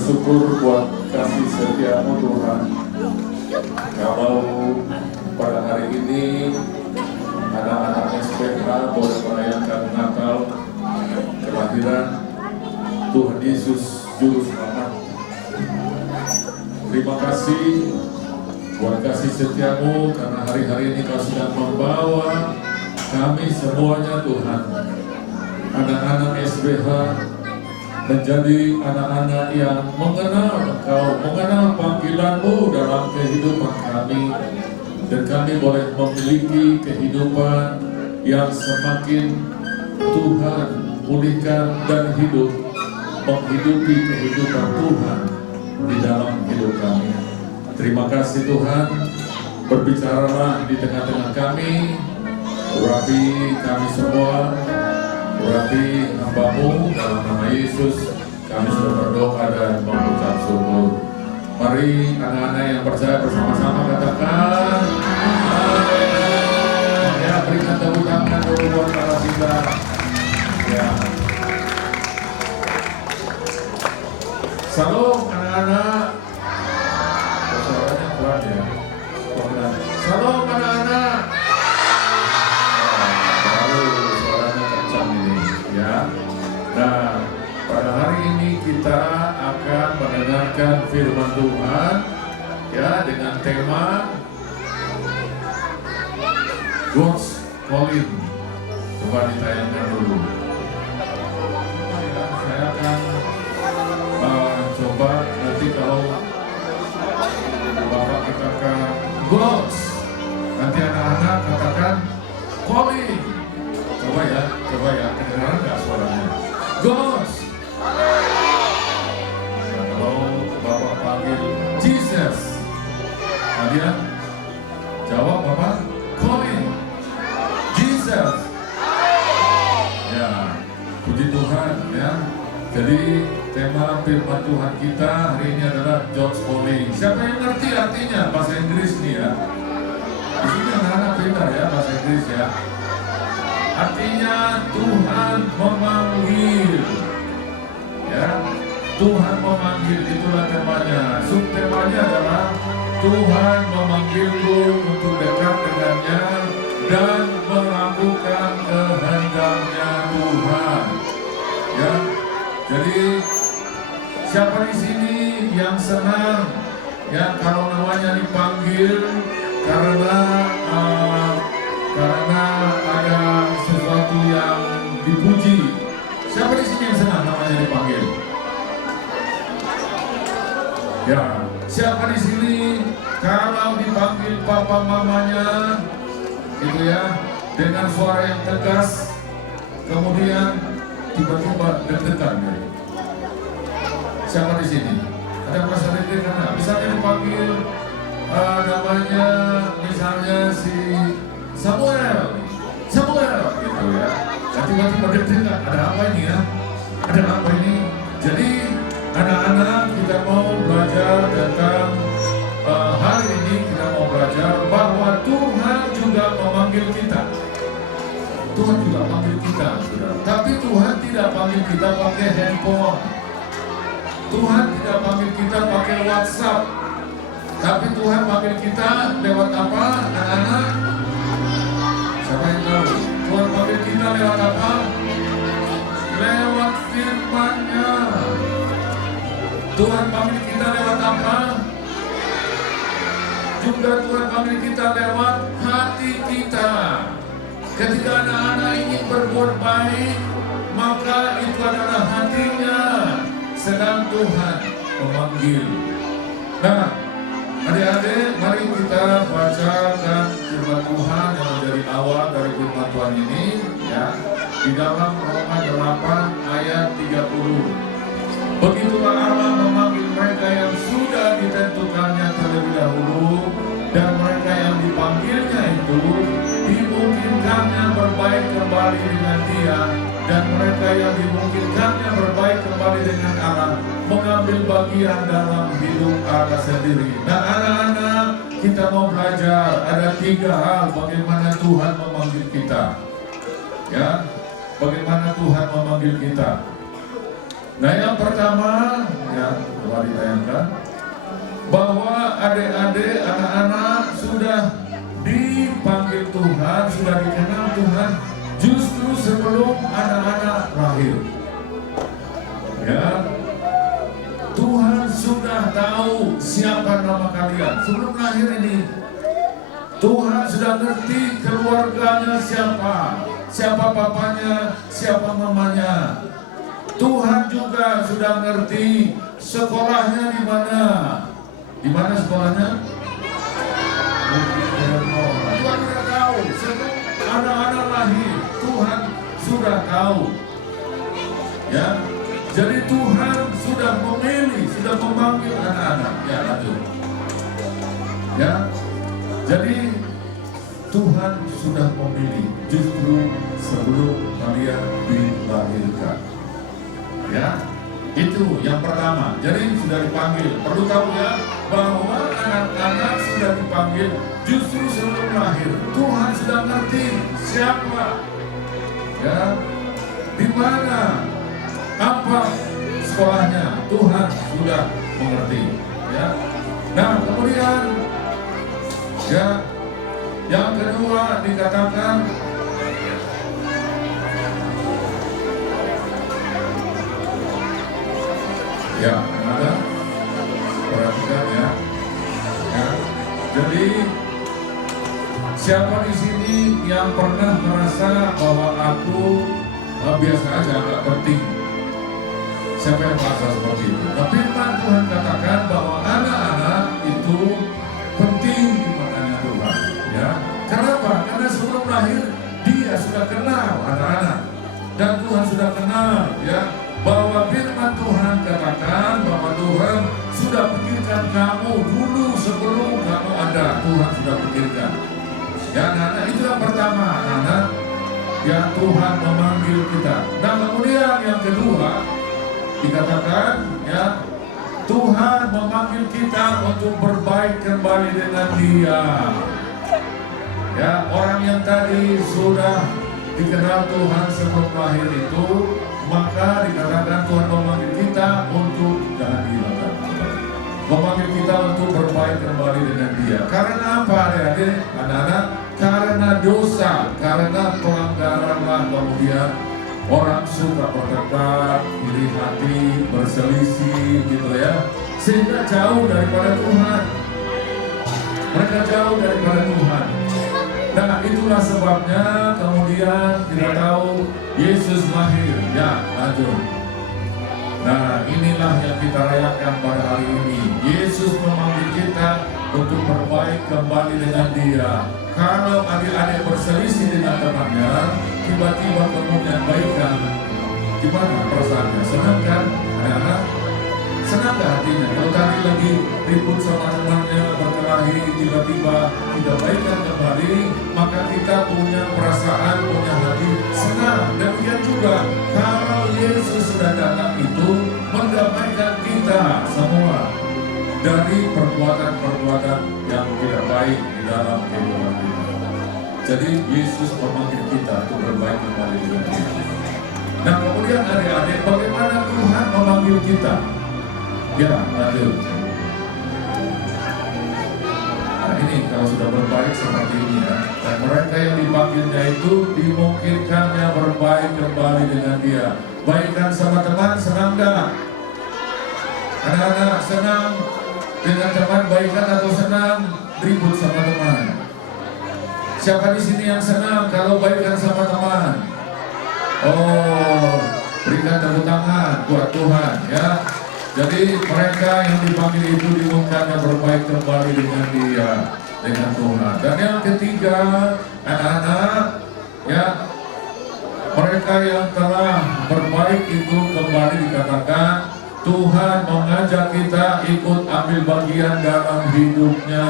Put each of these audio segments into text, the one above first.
bersyukur buat kasih setiamu Tuhan. Kalau pada hari ini anak-anak SPH boleh merayakan Natal, kelahiran Tuhan Yesus Juru Selamat. Terima kasih buat kasih setiamu, karena hari-hari ini kau sedang membawa kami semuanya Tuhan, anak-anak SPH, menjadi anak-anak yang mengenal Engkau, mengenal panggilan-Mu dalam kehidupan kami, dan kami boleh memiliki kehidupan yang semakin Tuhan pulihkan dan hidup, menghidupi kehidupan Tuhan di dalam hidup kami. Terima kasih Tuhan, berbicaralah di tengah-tengah kami, urapi kami semua, urapi hamba-Mu dalam nama Yesus. Kami sudah berdoa dan mengucap syukur. Mari anak-anak yang percaya bersama-sama katakan amin. Ya, berikan tepuk tangan dulu buat para kita. Ya. Salam anak-anak. Suaranya kuat ya. Salam anak-anak. Nah, pada hari ini kita akan mendengarkan firman Tuhan ya, dengan tema God's Calling. Coba ditayangkan dulu. Saya akan coba nanti kalau Bapak katakan God's, nanti anak-anak katakan Calling. Coba ya, kedengaran nggak suaranya? God's. Nah, kalau Bapak panggil Jesus, kalian jawab Bapak Calling Jesus. Ya, puji Tuhan ya. Jadi tema firman Tuhan kita hari ini adalah God's Calling. Siapa yang ngerti artinya bahasa Inggris nih ya? Di sini anak-anak pintar ya bahasa Inggris ya. Artinya Tuhan memanggil, ya, Tuhan memanggil, itulah temanya. Subtemanya adalah Tuhan memanggilku untuk dekat dengannya dan melakukan kehendaknya Tuhan. Ya, jadi siapa di sini yang senang, ya, kalau namanya dipanggil karena ada sesuatu yang dipuji. Siapa di sini yang senang namanya dipanggil? Ya, siapa di sini kalau dipanggil papa mamanya, gitu ya, dengan suara yang tegas, kemudian tiba-tiba deg-degan ya? Siapa di sini? Ada merasa deg-degan nggak? Misalnya dipanggil namanya, misalnya si Samuel, gitu ya. Dan tiba-tiba deg-degan, ada apa ini ya? Ada apa ini? Jadi anak-anak, kita mau belajar tentang hari ini kita mau belajar bahwa Tuhan juga memanggil kita. Tuhan juga panggil kita, saudara. Tapi Tuhan tidak panggil kita pakai handphone. Tuhan tidak panggil kita pakai WhatsApp. Tapi Tuhan panggil kita lewat apa, anak-anak? Siapa yang tahu? Tuhan panggil kita lewat apa? Lewat firman-Nya. Tuhan panggil kita lewat apa? Juga Tuhan panggil kita lewat hati kita. Ketika anak-anak ingin berbuat baik, maka itu adalah hatinya sedang Tuhan memanggil. Nah, adik-adik, mari kita bacakan firman Tuhan yang menjadi awal dari firman Tuhan ini, ya, di dalam Roma 8 ayat 30. Begitulah Allah memanggil mereka yang sudah ditentukannya terlebih dahulu, dan mereka yang dipanggilnya itu dimungkinkannya berbaik kembali dengan Dia, dan mereka yang dimungkinkannya berbaik kembali dengan Allah mengambil bagian dalam hidup Allah sendiri. Nah, anak-anak, kita mau belajar ada 3 hal bagaimana Tuhan memanggil kita. Ya, bagaimana Tuhan memanggil kita. Nah, yang pertama, ya, coba ditayangkan, bahwa adik-adik, anak-anak sudah dipanggil Tuhan, sudah dikenal Tuhan justru sebelum anak-anak lahir. Ya, Tuhan sudah tahu siapa nama kalian sebelum lahir ini. Tuhan sudah ngerti keluarganya siapa, siapa papanya, siapa mamanya. Tuhan juga sudah ngerti sekolahnya di mana. Di mana sekolahnya? Tuhan sudah tahu sebelum anak-anak lahir. Tuhan sudah tahu. Ya, jadi Tuhan sudah memilih, sudah memanggil anak-anak. Ya, lanjut. Ya, jadi Tuhan sudah memilih justru sebelum kalian dilahirkan. Ya, itu yang pertama. Jadi sudah dipanggil. Perlu tahu ya bahwa anak-anak sudah dipanggil justru sebelum lahir. Tuhan sudah ngerti siapa, ya, di mana, apa sekolahnya. Tuhan sudah mengerti. Ya. Nah, kemudian, ya, yang kedua dikatakan, ya, ada, perhatikan ya. Ya. Jadi siapa di sini yang pernah merasa bahwa aku biasa aja, nggak penting? Siapa yang merasa seperti itu? Tapi firman Tuhan katakan bahwa anak-anak itu penting di matanya Tuhan. Ya, kenapa? Karena sebelum lahir dia sudah kenal anak-anak dan Tuhan sudah kenal, ya. Bahwa firman Tuhan katakan bahwa Tuhan sudah pikirkan kamu dulu sebelum kamu ada. Tuhan sudah pikirkan. Ya, anak-anak, itu yang pertama, anak-anak, yang Tuhan memanggil kita. Nah, kemudian yang kedua dikatakan, ya, Tuhan memanggil kita untuk berbaik kembali dengan Dia. Ya, orang yang tadi sudah dikenal Tuhan sebelum lahir itu, maka dikatakan Tuhan memanggil kita untuk jangan dihilangkan, memanggil kita untuk berbaik kembali dengan Dia. Karena apa, adik-adik, anak-anak? Karena dosa, karena pelanggaran lah, kemudian orang suka berdebat, iri hati, berselisih, gitu ya, sehingga jauh daripada Tuhan. Mereka jauh daripada Tuhan. Nah, itulah sebabnya kemudian kita tahu Yesus lahir. Ya, lanjut. Nah, inilah yang kita rayakan pada hari ini. Yesus memanggil kita untuk berbaik kembali dengan Dia. Kalau adik-adik berselisih dengan temannya, tiba-tiba kemudian baikan, gimana perasaannya? Senang kan? Anak-anak? Senang gak hatinya? Kalau tadi lagi ribut sama temannya, berkelahi, tiba-tiba tidak baikan kembali, maka kita punya perasaan, punya hati senang. Demikian juga kalau Yesus sudah datang itu mendamaikan kita semua dari perbuatan-perbuatan yang tidak baik di dalam kehidupan kita. Jadi Yesus memanggil kita untuk berbaik kembali dengan Dia. Nah, kemudian adik-adik, bagaimana Tuhan memanggil kita? Ya, lanjut. Nah, ini kalau sudah berbaik seperti ini ya, dan mereka yang dipanggilnya itu dimungkinkannya berbaik kembali dengan Dia. Baikan sama teman, senang gak? Anak-anak senang dengan teman baikan atau senang ribut sama teman? Siapa di sini yang senang kalau baikan sama teman? Oh, berikan tepuk tangan buat Tuhan ya. Jadi mereka yang dipanggil itu dimungkinkannya berbaik kembali dengan Dia, dengan Tuhan. Dan yang ketiga, anak-anak ya, mereka yang telah berbaik itu kembali dikatakan Tuhan mengajak kita ikut ambil bagian dalam hidupnya.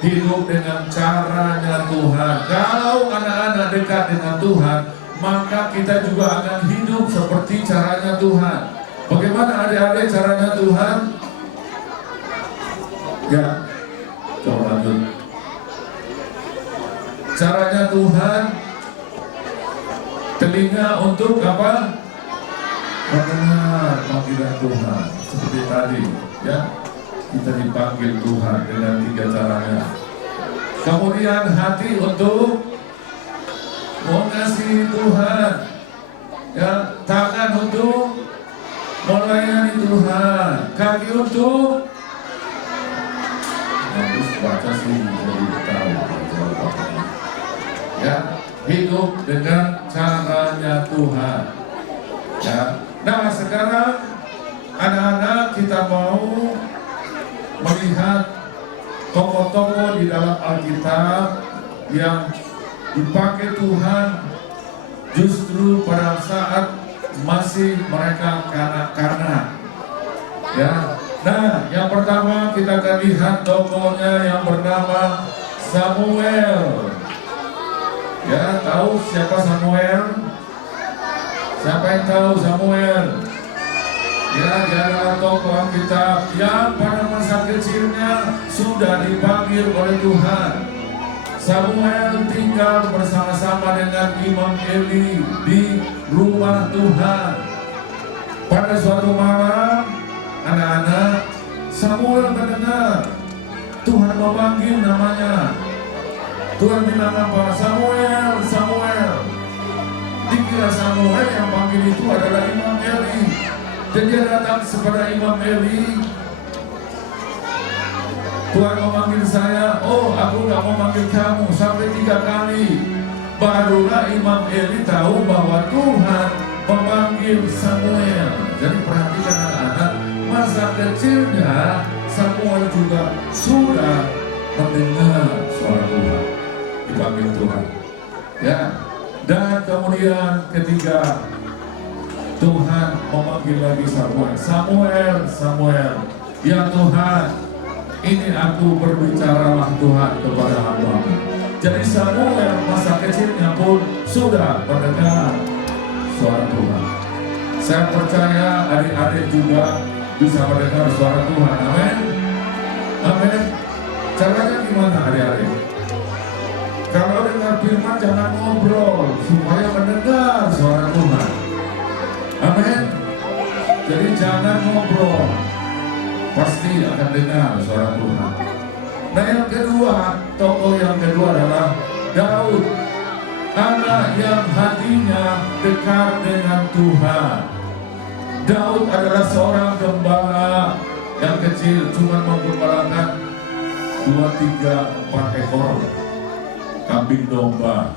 Hidup dengan caranya Tuhan. Kalau anak-anak dekat dengan Tuhan, maka kita juga akan hidup seperti caranya Tuhan. Bagaimana adik-adik caranya Tuhan? Ya, coba lanjut. Caranya Tuhan, telinga untuk apa? Mendengar. panggilan Tuhan seperti tadi, ya. Kita dipanggil Tuhan dengan 3 caranya. Kemudian hati untuk mengasihi Tuhan, ya. Tangan untuk melayani Tuhan, kaki untuk harus baca sih jadi tahu, ya. Hidup dengan caranya Tuhan, ya. Nah sekarang anak-anak kita mau melihat tokoh-tokoh di dalam Alkitab yang dipakai Tuhan justru pada saat masih mereka kanak-kanak, ya. Nah yang pertama kita akan lihat tokohnya yang bernama Samuel. Ya, tahu siapa Samuel? Siapa yang tahu Samuel? Ya, dia adalah tokoh Alkitab yang pada masa kecilnya sudah dipanggil oleh Tuhan. Samuel tinggal bersama-sama dengan Imam Eli di rumah Tuhan. Pada suatu malam, anak-anak, Samuel mendengar Tuhan memanggil namanya. Tuhan bilang apa? Samuel, Samuel. Dikira Samuel yang panggil itu adalah Imam Eli. Dan dia datang kepada Imam Eli. Tuhan memanggil saya. Oh, aku gak mau manggil kamu sampai 3 kali. Barulah Imam Eli tahu bahwa Tuhan memanggil Samuel. Jadi perhatikan anak-anak, masa kecilnya Samuel juga sudah mendengar suara Tuhan, dipanggil Tuhan, ya. Dan kemudian ketiga, Tuhan memanggil lagi Samuel. Samuel, Samuel, ya Tuhan, ini aku berbicaralah Tuhan kepada hamba-Mu. Jadi Samuel masa kecilnya pun sudah mendengar suara Tuhan. Saya percaya adik-adik juga bisa mendengar suara Tuhan. Amin. Amin. Caranya gimana adik-adik? Kalau dengar firman jangan ngobrol supaya mendengar suara Tuhan. Amin. Jadi jangan ngobrol, pasti akan dengar suara Tuhan. Nah yang kedua, tokoh yang kedua adalah Daud, anak yang hatinya dekat dengan Tuhan. Daud adalah seorang gembala yang kecil, cuma menggembalakan 2, 3, 4 ekor kambing domba.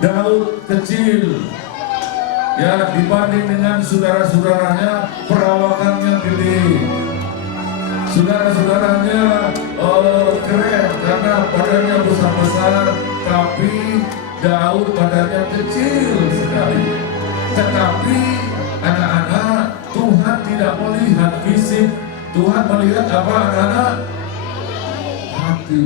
Daud kecil, ya, dibanding dengan saudara-saudaranya perawakannya gede. Saudara-saudaranya keren karena badannya besar-besar, tapi Daud badannya kecil sekali. Tetapi anak-anak, Tuhan tidak melihat fisik, Tuhan melihat apa anak-anak? Hati.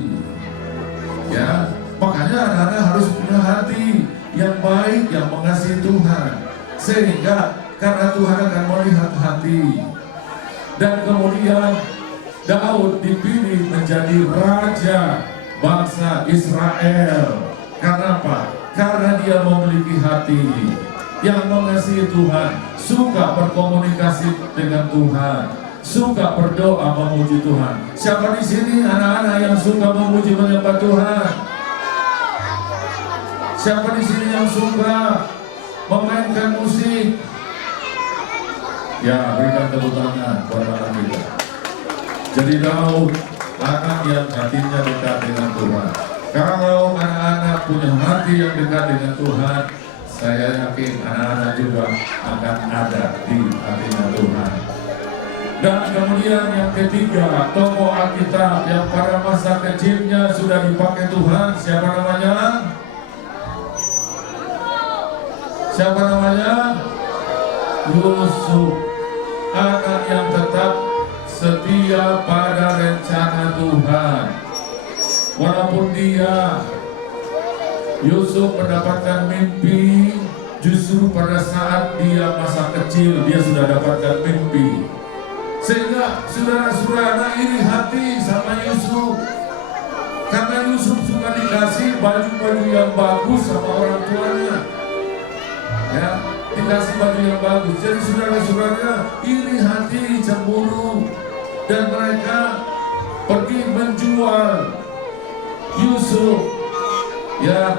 Ya, makanya anak-anak harus punya hati yang baik, yang mengasihi Tuhan, sehingga karena Tuhan akan melihat hati. Dan kemudian Daud dipilih menjadi raja bangsa Israel. Karena apa? Karena dia memiliki hati yang mengasihi Tuhan, suka berkomunikasi dengan Tuhan, suka berdoa memuji Tuhan. Siapa di sini anak-anak yang suka memuji menyembah Tuhan? Siapa di sini yang suka memainkan musik? Ya, berikan tepuk tangan buat anak kita. Jadi Daud, anak yang hatinya dekat dengan Tuhan. Kalau anak-anak punya hati yang dekat dengan Tuhan, saya yakin anak-anak juga akan ada di hatinya Tuhan. Dan kemudian yang ketiga, tokoh Alkitab yang pada masa kecilnya sudah dipakai Tuhan, siapa namanya? Siapa namanya? Yusuf, anak yang tetap setia pada rencana Tuhan. Walaupun Yusuf mendapatkan mimpi, justru pada saat dia masa kecil dia sudah dapatkan mimpi. Sehingga saudara-saudara iri hati sama Yusuf, karena Yusuf suka dikasih baju-baju yang bagus sama orang tuanya. Ya, dikasih baju yang bagus. Jadi saudara-saudara iri hati, cemburu, dan mereka pergi menjual Yusuf. Ya,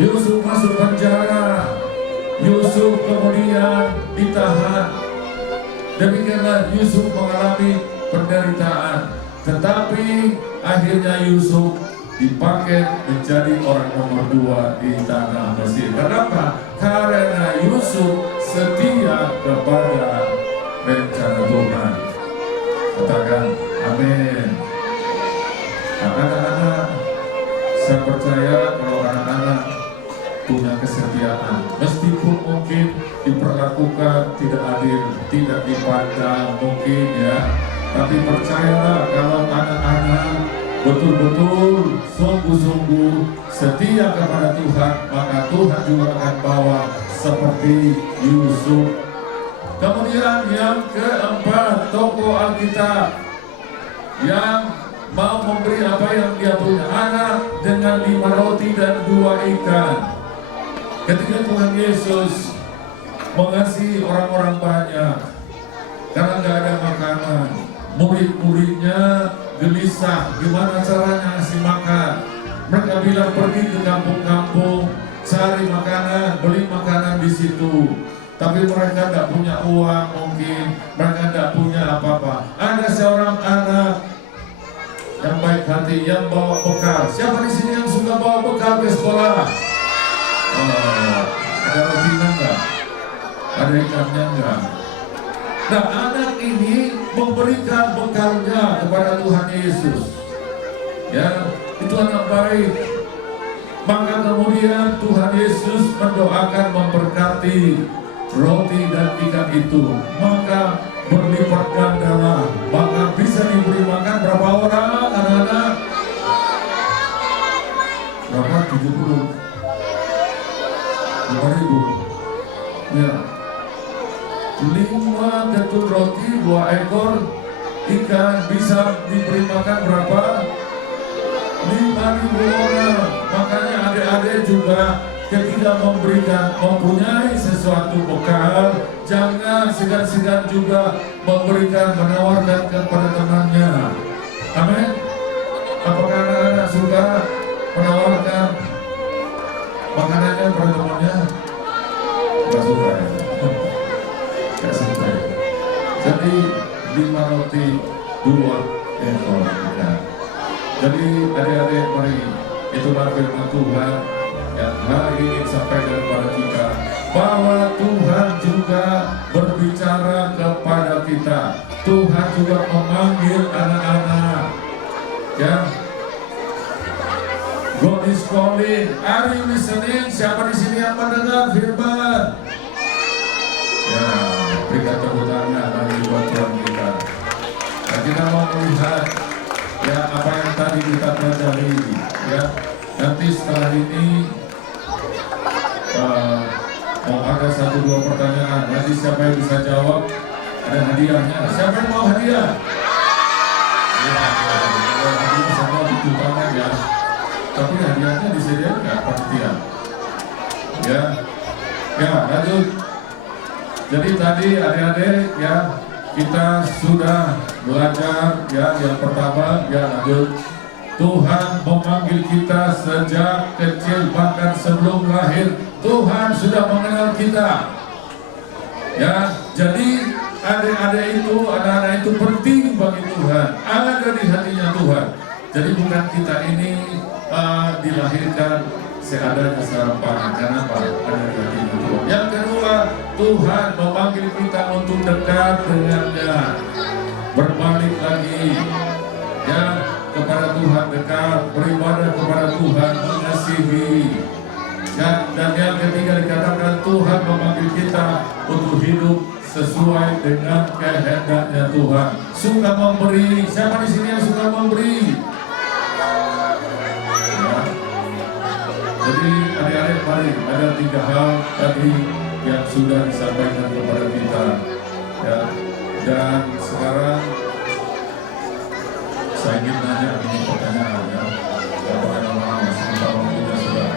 Yusuf masuk penjara, Yusuf kemudian ditahan. Demikianlah Yusuf mengalami penderitaan. Tetapi akhirnya Yusuf dipakai menjadi orang nomor 2 di tanah Mesir. Kenapa? Karena Yusuf setia kepada rencana Tuhan. Katakan amin. Anak-anak, saya percaya kalau anak-anak punya kesetiaan, meskipun mungkin diperlakukan tidak adil, tidak dipandang mungkin ya, tapi percayalah kalau anak-anak betul-betul sungguh-sungguh setia kepada Tuhan, maka Tuhan juga akan bawa seperti Yusuf. Kemudian yang keempat, tokoh Alkitab yang mau memberi apa yang dia punya, anak dengan 5 roti dan 2 ikan. Ketika Tuhan Yesus mengasihi orang-orang banyak karena nggak ada makanan, murid-muridnya gelisah gimana caranya ngasih makan. Mereka bilang pergi ke kampung-kampung cari makanan, beli makanan di situ. Tapi mereka nggak punya uang, mungkin mereka nggak punya apa-apa. Ada seorang anak yang baik hati, yang bawa bekal. Siapa di sini yang suka bawa bekal ke sekolah? Oh, ada rotinya enggak? Ada ikannya enggak? Nah, anak ini memberikan bekalnya kepada Tuhan Yesus. Ya, itu anak baik. Maka kemudian Tuhan Yesus mendoakan memberkati roti dan ikan itu. Maka berlipat gandalah, maka bisa diberi makan berapa orang anak-anak? Berapa? 70 5.000 ya. 5 ketul roti, 2 ekor ikan bisa diberi makan berapa? 5.000 orang. Makanya adik-adik juga ketika mempunyai sesuatu bekal, jangan segan-segan juga memberikan, menawarkan kepada temannya. Amin. Apakah anak-anak suka menawarkan makanannya kepada temannya? Tidak suka ya? Tidak suka ya? Jadi 5 roti 2 ekor ikan. Jadi adik-adik mari, itulah firman Tuhan yang hari ini sampaikan kepada kita, bahwa Tuhan juga berbicara kepada kita. Tuhan juga memanggil anak-anak. Ya, God is calling. Are you listening? Siapa di sini yang mendengar firman? Ya, berikan tepuk tangan bagi buat Tuhan kita. Dan kita mau melihat ya apa yang tadi kita pelajari. Ya, nanti setelah ini mau ada 1-2 pertanyaan. Nanti siapa yang bisa jawab ada hadiahnya. Siapa yang mau hadiah? Ya, kalau hadiah bisa mau diutamakan ya. Tapi hadiahnya disediakan nggak panitia? Ya, ya lanjut. Jadi tadi adik-adik ya kita sudah belajar ya yang pertama ya lanjut. Tuhan memanggil kita sejak kecil, bahkan sebelum lahir Tuhan sudah mengenal kita. Ya, jadi adik-adik itu, anak-anak itu penting bagi Tuhan, ada di hatinya Tuhan. Jadi bukan kita ini dilahirkan seadanya serapan, karena apa? Ada di hatinya Tuhan. Yang kedua, Tuhan memanggil kita untuk dekat dengannya, berbalik lagi, ya. Kepada Tuhan dekat, beribadah kepada Tuhan, mengasihi. Dan yang ketiga dikatakan Tuhan memanggil kita untuk hidup sesuai dengan kehendaknya Tuhan. Suka memberi. Siapa di sini yang suka memberi? Ya. Jadi adik-adik mari, ada 3 hal tadi yang sudah disampaikan kepada kita. Ya. Dan sekarang saya ingin nanya ini pertanyaan ya. Apakah nama-nama waktunya sudah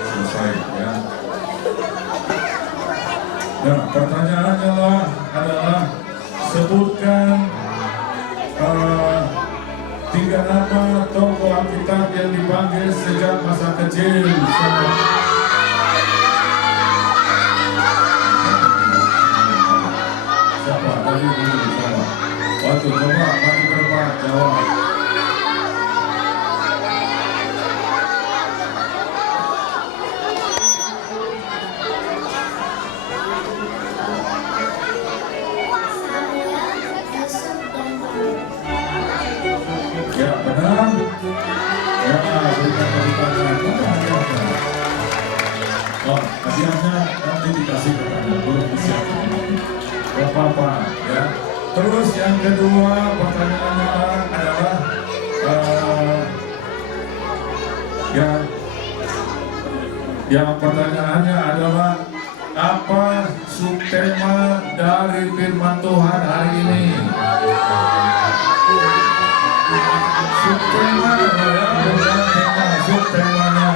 selesai ya. Pertanyaannya adalah sebutkan 3 nama tokoh Alkitab yang dipanggil sejak masa kecil. Siapa? Tadi dulu siapa? Waktu coba maju ke depan jawab. Ya benar. Ya berikan pertanyaan. Oh, hadiahnya nanti dikasih ke Anda, belum disiapkan. Gak apa-apa ya. Terus yang kedua pertanyaannya adalah yang pertanyaannya adalah apa subtema dari firman Tuhan hari ini? Subtema ya, bukan tema, subtemanya.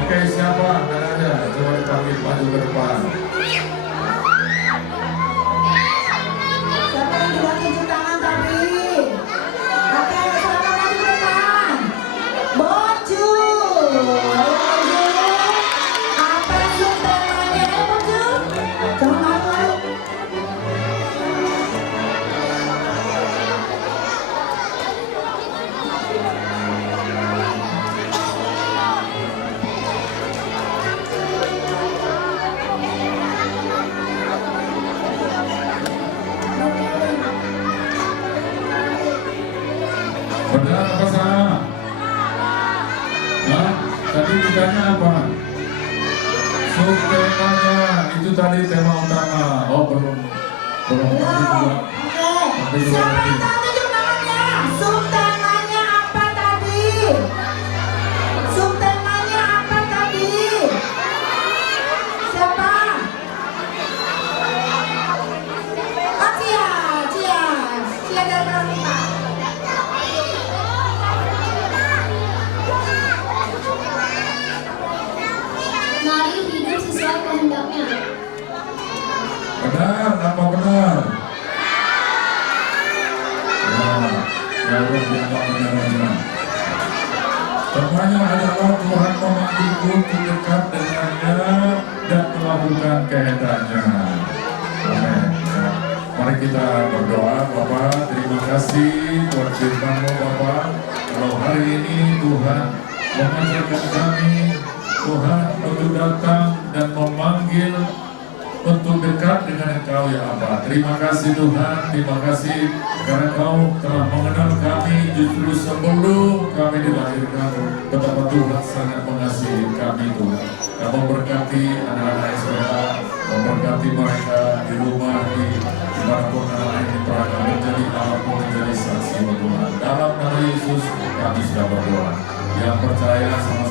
Oke, siapa namanya? Coba dipanggil maju ke depan. Siapa yang tidak tunjuk tangan tadi? Oke, silakan maju ke depan. Boju. Apa subtemanya? Boju. Coba maju. Benar apa salah? Nah, tadi ditanya apa? Subtemanya itu tadi tema utama. Oh belum tadi juga. Oke. Siapa yang tahu tunjuk tangannya? Subtemanya apa tadi? Subtemanya apa tadi? Siapa? Oh, Cia dari Pramuka. Mari hidup sesuai kehendaknya. Benar, apa benar? Ya udah biarkan benar aja. Temanya adalah Tuhan memanggilku untuk dekat dengannya dan melakukan kehendaknya. Amin. Ya. Mari kita berdoa, Bapak. Terima kasih buat firman-Mu, Bapak. Kalau hari ini Tuhan mengajarkan kami, Tuhan untuk datang dan memanggil untuk dekat dengan Engkau ya Allah. Terima kasih Tuhan, terima kasih karena Engkau telah mengenal kami justru sebelum kami dilahirkan. Betapa Tuhan sangat mengasihi kami Tuhan. Dan memberkati anak-anak SPA, memberkati mereka di rumah, di dimanapun anak ini berada, menjadi apapun menjadi saksi Tuhan. Dalam nama Yesus kami sudah berdoa. Yang percaya sama